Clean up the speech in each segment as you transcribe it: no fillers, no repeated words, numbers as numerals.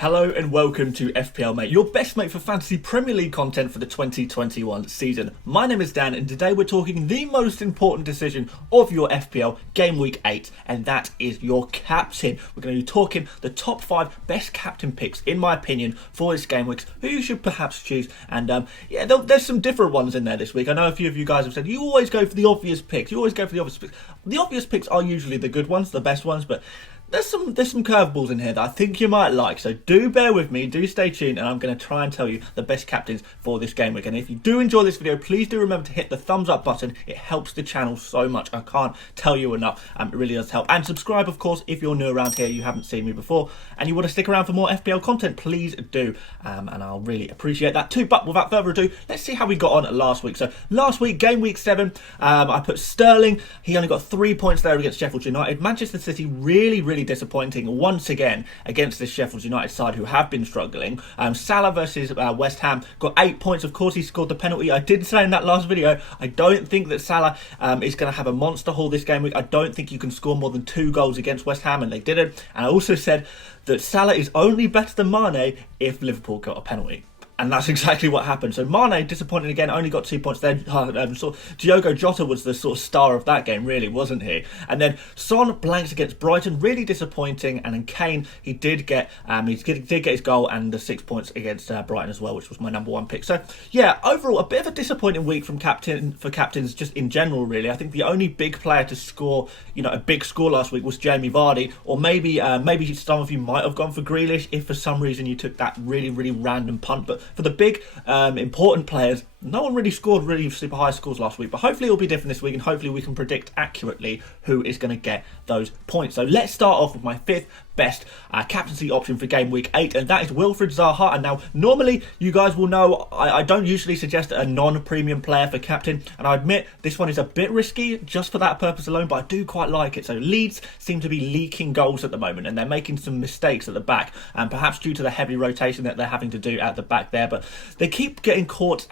Hello and welcome to FPL Mate, your best mate for fantasy Premier League content for the 2021 season. My name is Dan and today we're talking the most important decision of your FPL Game Week 8, and that is your captain. We're going to be talking the top 5 best captain picks, in my opinion, for this game week, who you should perhaps choose. And there's some different ones in there this week. I know a few of you guys have said you always go for the obvious picks. The obvious picks are usually the good ones, the best ones, but there's some curveballs in here that I think you might like, so do bear with me, do stay tuned, and I'm going to try and tell you the best captains for this game week. And if you do enjoy this video, please do remember to hit the thumbs up button. It helps the channel so much, I can't tell you enough. It really does help. And subscribe, of course, if you're new around here, you haven't seen me before, and you want to stick around for more FPL content, please do, and I'll really appreciate that too. But without further ado, let's see how we got on last week. So last week, game week 7, I put Sterling. He only got 3 points there against Sheffield United. Manchester City really disappointing once again against this Sheffield United side who have been struggling. Salah versus West Ham got 8 points. Of course, he scored the penalty. I did say in that last video, I don't think that Salah is going to have a monster haul this game week. I don't think you can score more than 2 goals against West Ham, and they didn't. And I also said that Salah is only better than Mane if Liverpool got a penalty. And that's exactly what happened. So Mane, disappointed again, only got 2 points there. Diogo Jota was the sort of star of that game, really, wasn't he? And then Son blanks against Brighton, really disappointing. And then Kane, he did get his goal and the 6 points against Brighton as well, which was my number 1 pick. So yeah, overall, a bit of a disappointing week for captains just in general, really. I think the only big player to score, a big score last week was Jamie Vardy, or maybe some of you might have gone for Grealish if for some reason you took that really random punt, but for the big, important players, no one really scored really super high scores last week, but hopefully it'll be different this week, and hopefully we can predict accurately who is going to get those points. So let's start off with my 5th best captaincy option for game week 8, and that is Wilfried Zaha. And now, normally, you guys will know I don't usually suggest a non-premium player for captain, and I admit this one is a bit risky just for that purpose alone, but I do quite like it. So Leeds seem to be leaking goals at the moment, and they're making some mistakes at the back, and perhaps due to the heavy rotation that they're having to do at the back there, but they keep getting caught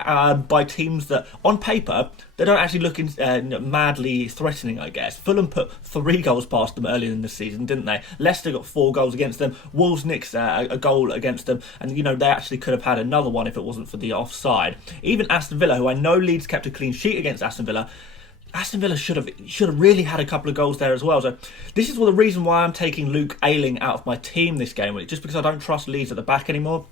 by teams that, on paper, they don't actually look madly threatening, I guess. Fulham put 3 goals past them earlier in the season, didn't they? Leicester got 4 goals against them. Wolves nicked a goal against them, and they actually could have had another one if it wasn't for the offside. Even Aston Villa, who I know Leeds kept a clean sheet against Aston Villa should have really had a couple of goals there as well. So this is the reason why I'm taking Luke Ayling out of my team this game week, just because I don't trust Leeds at the back anymore.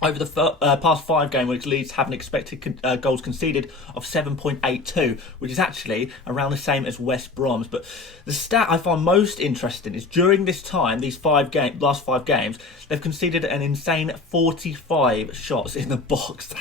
Over the past 5 game weeks, Leeds have an expected goals conceded of 7.82, which is actually around the same as West Brom's. But the stat I find most interesting is during this time, these last 5 games, they've conceded an insane 45 shots in the box.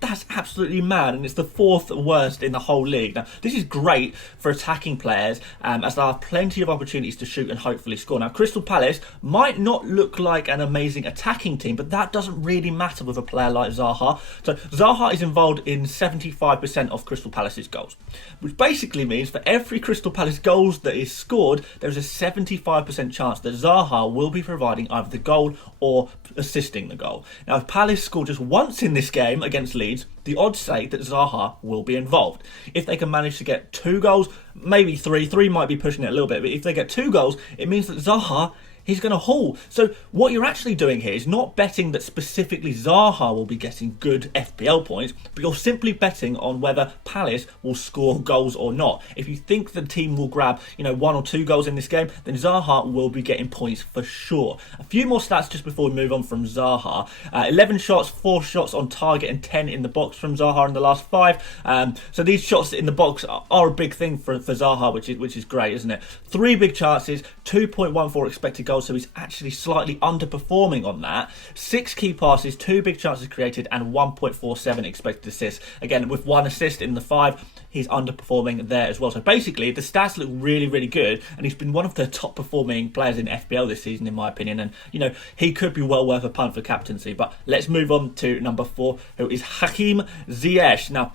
That's absolutely mad, and it's the 4th worst in the whole league. Now, this is great for attacking players, as there are plenty of opportunities to shoot and hopefully score. Now, Crystal Palace might not look like an amazing attacking team, but that doesn't really matter with a player like Zaha. So Zaha is involved in 75% of Crystal Palace's goals, which basically means for every Crystal Palace goals that is scored, there's a 75% chance that Zaha will be providing either the goal or assisting the goal. Now, if Palace score just once in this game against Leeds, the odds say that Zaha will be involved. If they can manage to get 2 goals, maybe 3 might be pushing it a little bit, but if they get 2 goals, it means that Zaha, he's going to haul. So what you're actually doing here is not betting that specifically Zaha will be getting good FPL points, but you're simply betting on whether Palace will score goals or not. If you think the team will grab 1 or 2 goals in this game, then Zaha will be getting points for sure. A few more stats just before we move on from Zaha. 11 shots, 4 shots on target and 10 in the box from Zaha in the last 5. So these shots in the box are a big thing for Zaha, which is great, isn't it? 3 big chances, 2.14 expected goals, so he's actually slightly underperforming on that. 6 key passes, 2 big chances created, and 1.47 expected assists. Again, with 1 assist in the 5, he's underperforming there as well. So basically, the stats look really good, and he's been one of the top performing players in FPL this season, in my opinion. And, he could be well worth a punt for captaincy. But let's move on to number 4, who is Hakim Ziyech. Now,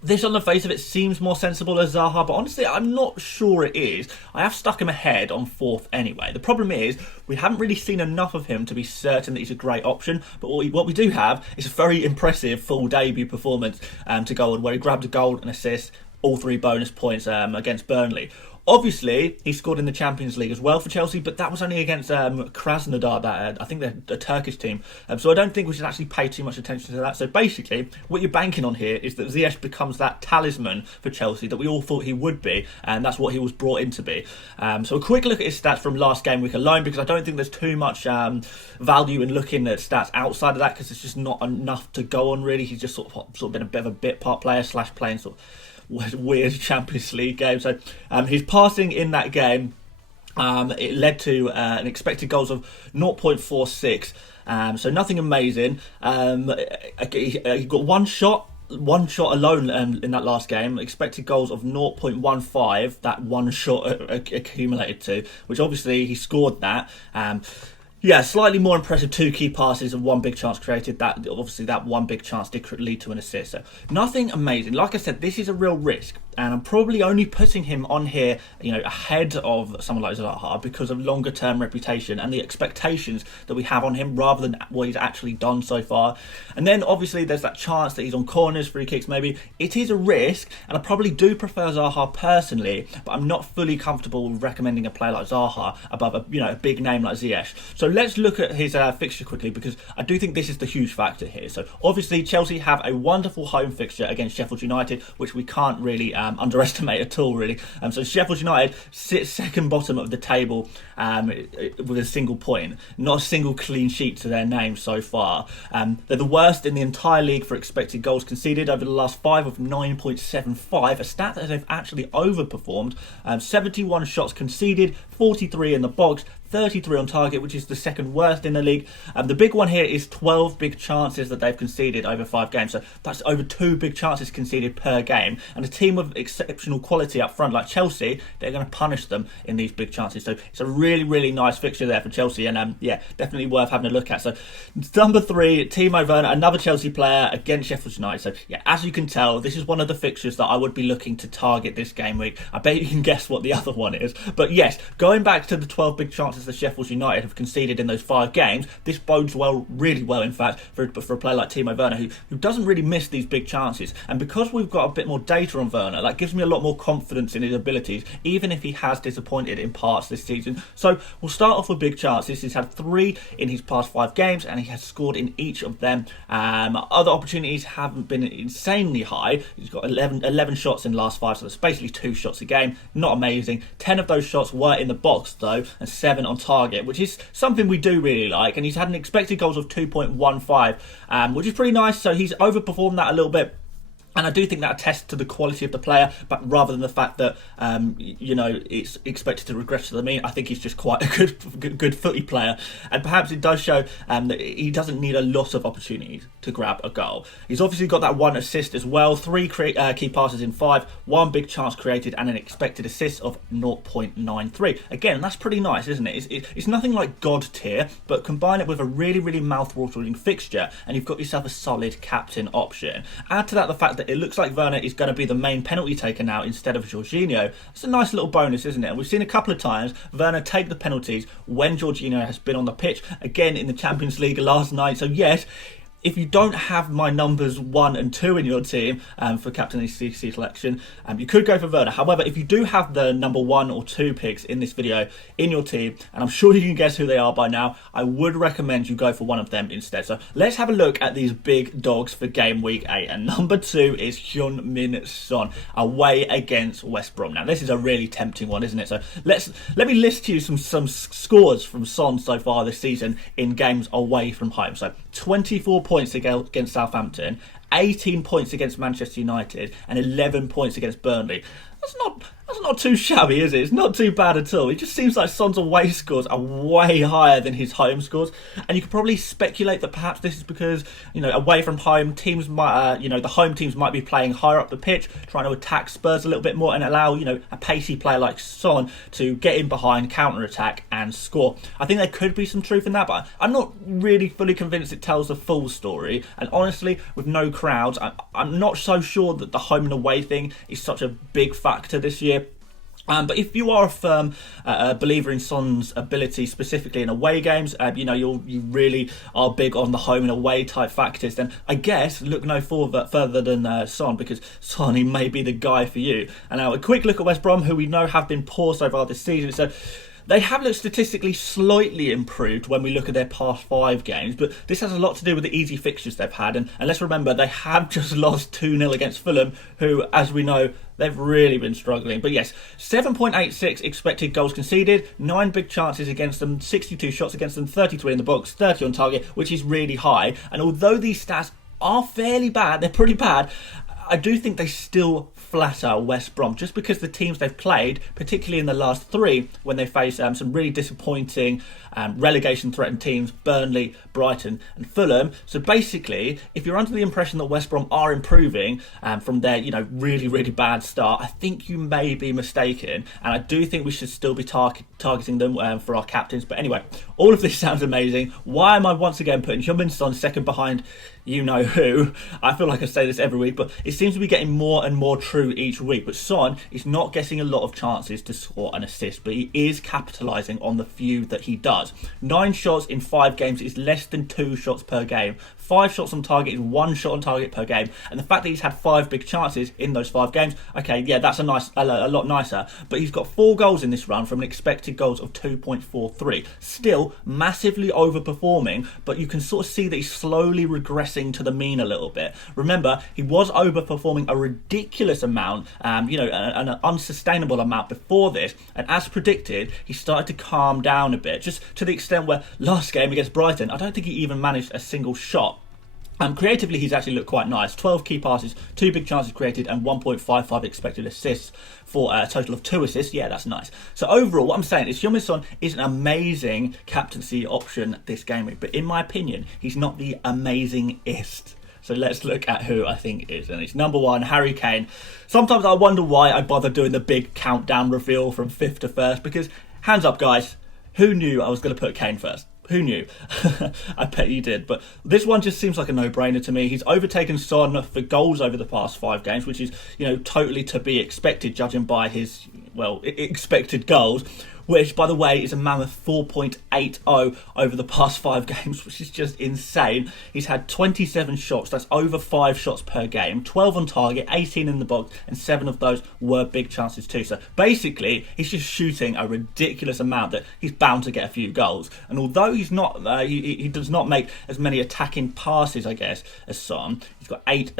this on the face of it seems more sensible as Zaha, but honestly I'm not sure it is. I have stuck him ahead on 4th anyway. The problem is we haven't really seen enough of him to be certain that he's a great option, but what we do have is a very impressive full debut performance to go on, where he grabbed a goal and assist, all 3 bonus points against Burnley. Obviously, he scored in the Champions League as well for Chelsea, but that was only against Krasnodar, I think they're a Turkish team. So I don't think we should actually pay too much attention to that. So basically, what you're banking on here is that Ziyech becomes that talisman for Chelsea that we all thought he would be, and that's what he was brought in to be. So a quick look at his stats from last game week alone, because I don't think there's too much value in looking at stats outside of that, because it's just not enough to go on really. He's just sort of been a bit of a bit part player / playing sort of weird Champions League game. So his passing in that game, it led to an expected goals of 0.46. So nothing amazing. He got one shot alone in that last game. Expected goals of 0.15. That one shot accumulated to, which obviously he scored that. Yeah, slightly more impressive 2 key passes and 1 big chance created. That obviously that 1 big chance did lead to an assist. So nothing amazing. Like I said, this is a real risk, and I'm probably only putting him on here, ahead of someone like Zaha because of longer term reputation and the expectations that we have on him rather than what he's actually done so far. And then obviously there's that chance that he's on corners, free kicks maybe. It is a risk, and I probably do prefer Zaha personally, but I'm not fully comfortable with recommending a player like Zaha above a big name like Ziyech. So let's look at his fixture quickly, because I do think this is the huge factor here. So obviously Chelsea have a wonderful home fixture against Sheffield United, which we can't really underestimate at all, really. So Sheffield United sits second bottom of the table with a single point, not a single clean sheet to their name so far. They're the worst in the entire league for expected goals conceded over the last 5 of 9.75, a stat that they've actually overperformed. 71 shots conceded, 43 in the box, 33 on target, which is the second worst in the league. The big one here is 12 big chances that they've conceded over 5 games. So that's over 2 big chances conceded per game. And a team of exceptional quality up front like Chelsea, they're going to punish them in these big chances. So it's a really, really nice fixture there for Chelsea, and yeah, definitely worth having a look at. So number 3, Timo Werner, another Chelsea player against Sheffield United. So yeah, as you can tell, this is one of the fixtures that I would be looking to target this game week. I bet you can guess what the other one is. But yes, going back to the 12 big chances that Sheffield United have conceded in those 5 games, this bodes really well, in fact, for a player like Timo Werner, who doesn't really miss these big chances. And because we've got a bit more data on Werner, that gives me a lot more confidence in his abilities, even if he has disappointed in parts this season. So we'll start off with big chances. He's had 3 in his past 5 games, and he has scored in each of them. Other opportunities haven't been insanely high. He's got 11 shots in the last 5, so that's basically 2 shots a game. Not amazing. 10 of those shots were in the box, though, and 7 on target, which is something we do really like. And he's had an expected goals of 2.15, which is pretty nice. So he's overperformed that a little bit. And I do think that attests to the quality of the player, but rather than the fact that it's expected to regress to the mean, I think he's just quite a good footy player. And perhaps it does show that he doesn't need a lot of opportunities to grab a goal. He's obviously got that 1 assist as well, 3 key passes in 5, 1 big chance created, and an expected assist of 0.93. Again, that's pretty nice, isn't it? It's nothing like God tier, but combine it with a really, really mouth-watering fixture, and you've got yourself a solid captain option. Add to that the fact that it looks like Werner is going to be the main penalty taker now instead of Jorginho. It's a nice little bonus, isn't it? And we've seen a couple of times Werner take the penalties when Jorginho has been on the pitch, again in the Champions League last night. So yes, if you don't have my numbers 1 and 2 in your team for captaincy selection, you could go for Werner. However, if you do have the number 1 or 2 picks in this video in your team, and I'm sure you can guess who they are by now, I would recommend you go for one of them instead. So let's have a look at these big dogs for game week 8. And number 2 is Heung-min Son away against West Brom. Now this is a really tempting one, isn't it? So let me list to you some scores from Son so far this season in games away from home. So 24 points against Southampton, 18 points against Manchester United, and 11 points against Burnley. That's not too shabby, is it? It's not too bad at all. It just seems like Son's away scores are way higher than his home scores, and you could probably speculate that perhaps this is because away from home teams might, the home teams might be playing higher up the pitch, trying to attack Spurs a little bit more and allow a pacey player like Son to get in behind, counter attack, and score. I think there could be some truth in that, but I'm not really fully convinced it tells the full story. And honestly, with no crowds, I'm not so sure that the home and away thing is such a big factor this year. But if you are a firm believer in Son's ability, specifically in away games, you really are big on the home and away type factors, then I guess look no further than Son, because Son, he may be the guy for you. And now a quick look at West Brom, who we know have been poor so far this season. So they have looked statistically slightly improved when we look at their past 5 games, but this has a lot to do with the easy fixtures they've had. And let's remember, they have just lost 2-0 against Fulham, who, as we know, they've really been struggling. But yes, 7.86 expected goals conceded, 9 big chances against them, 62 shots against them, 33 in the box, 30 on target, which is really high. And although these stats are fairly bad, they're pretty bad, I do think they still flatter West Brom, just because the teams they've played, particularly in the last 3, when they face some really disappointing relegation-threatened teams, Burnley, Brighton and Fulham. So basically, if you're under the impression that West Brom are improving from their really, really bad start, I think you may be mistaken. And I do think we should still be targeting them for our captains. But anyway, all of this sounds amazing. Why am I once again putting Heung-min Son second behind you-know-who? I feel like I say this every week, but it seems to be getting more and more true each week. But Son is not getting a lot of chances to score an assist, but he is capitalising on the few that he does. 9 shots in 5 games is less than 2 shots per game. 5 shots on target is 1 shot on target per game. And the fact that he's had 5 big chances in those 5 games, okay, yeah, that's a lot nicer. But he's got 4 goals in this run from an expected goals of 2.43. Still massively overperforming, but you can sort of see that he's slowly regressing to the mean a little bit. Remember, he was overperforming a ridiculous amount, an unsustainable amount before this. And as predicted, he started to calm down a bit, just to the extent where last game against Brighton, I don't think he even managed a single shot. Creatively, he's actually looked quite nice. 12 key passes, 2 big chances created, and 1.55 expected assists for a total of 2 assists. Yeah, that's nice. So overall, what I'm saying is Heung-min Son is an amazing captaincy option this game week, but in my opinion, he's not the amazingest. So let's look at who I think is. And it's number 1, Harry Kane. Sometimes I wonder why I bother doing the big countdown reveal from 5th to 1st, because hands up, guys, who knew I was going to put Kane first? Who knew? I bet you did. But this one just seems like a no-brainer to me. He's overtaken Son for goals over the past 5 games, which is, totally to be expected, judging by his, expected goals, which, by the way, is a mammoth 4.80 over the past 5 games, which is just insane. He's had 27 shots, that's over 5 shots per game, 12 on target, 18 in the box, and 7 of those were big chances too. So basically, he's just shooting a ridiculous amount that he's bound to get a few goals. And although he's not, he does not make as many attacking passes, I guess, as Son. He's got 8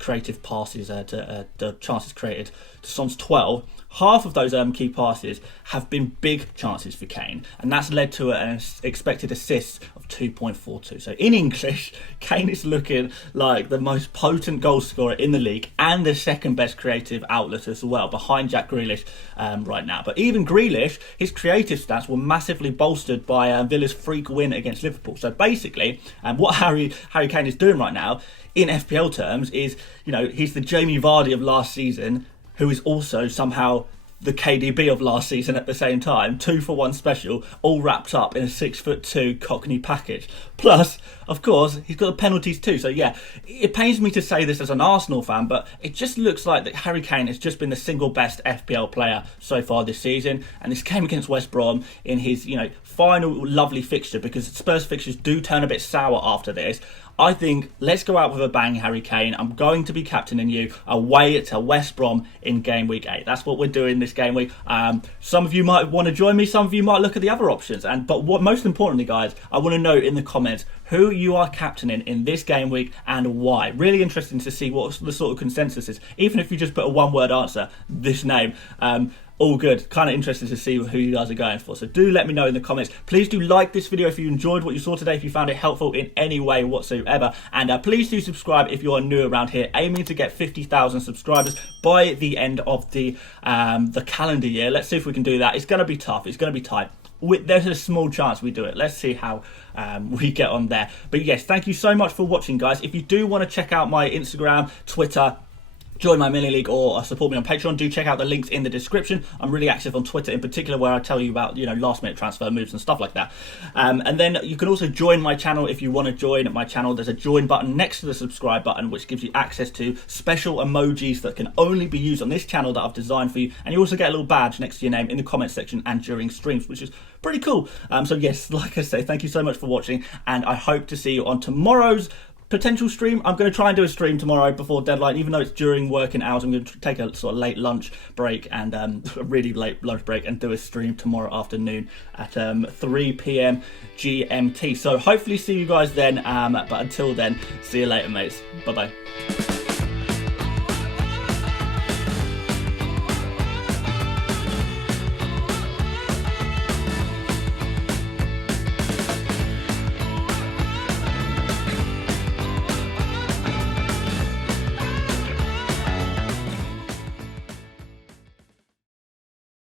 creative passes to the chances created to Son's 12. Half of those key passes have been big chances for Kane, and that's led to an expected assist of 2.42. So in English, Kane is looking like the most potent goal scorer in the league and the second best creative outlet as well, behind Jack Grealish right now. But even Grealish, his creative stats were massively bolstered by Villa's freak win against Liverpool. So basically, what Harry Kane is doing right now, in FPL terms, is, he's the Jamie Vardy of last season, who is also somehow the KDB of last season at the same time. 2-for-1 special, all wrapped up in a 6'2" Cockney package. Plus, of course, he's got the penalties too. So yeah, it pains me to say this as an Arsenal fan, but it just looks like that Harry Kane has just been the single best FPL player so far this season. And this game against West Brom in his, final lovely fixture, because Spurs fixtures do turn a bit sour after this. I think let's go out with a bang, Harry Kane. I'm going to be captaining you away to West Brom in game week 8. That's what we're doing this game week. Some of you might want to join me. Some of you might look at the other options. But what most importantly, guys, I want to know in the comments who you are captaining in this game week and why. Really interesting to see what the sort of consensus is. Even if you just put a 1-word answer, this name. All good. Kind of interested to see who you guys are going for. So do let me know in the comments. Please do like this video if you enjoyed what you saw today, if you found it helpful in any way whatsoever. And please do subscribe if you are new around here. Aiming to get 50,000 subscribers by the end of the calendar year. Let's see if we can do that. It's going to be tough. It's going to be tight. There's a small chance we do it. Let's see how we get on there. But yes, thank you so much for watching, guys. If you do want to check out my Instagram, Twitter, join my mini league or support me on Patreon, do check out the links in the description. I'm really active on Twitter in particular, where I tell you about, last minute transfer moves and stuff like that. And then you can also join my channel if you want to join my channel. There's a join button next to the subscribe button, which gives you access to special emojis that can only be used on this channel that I've designed for you. And you also get a little badge next to your name in the comment section and during streams, which is pretty cool. So yes, like I say, thank you so much for watching, and I hope to see you on tomorrow's potential stream. I'm going to try and do a stream tomorrow before deadline, even though it's during working hours. I'm going to take a sort of late lunch break and a really late lunch break and do a stream tomorrow afternoon at 3 p.m. GMT. So hopefully see you guys then. But until then, see you later, mates. Bye bye.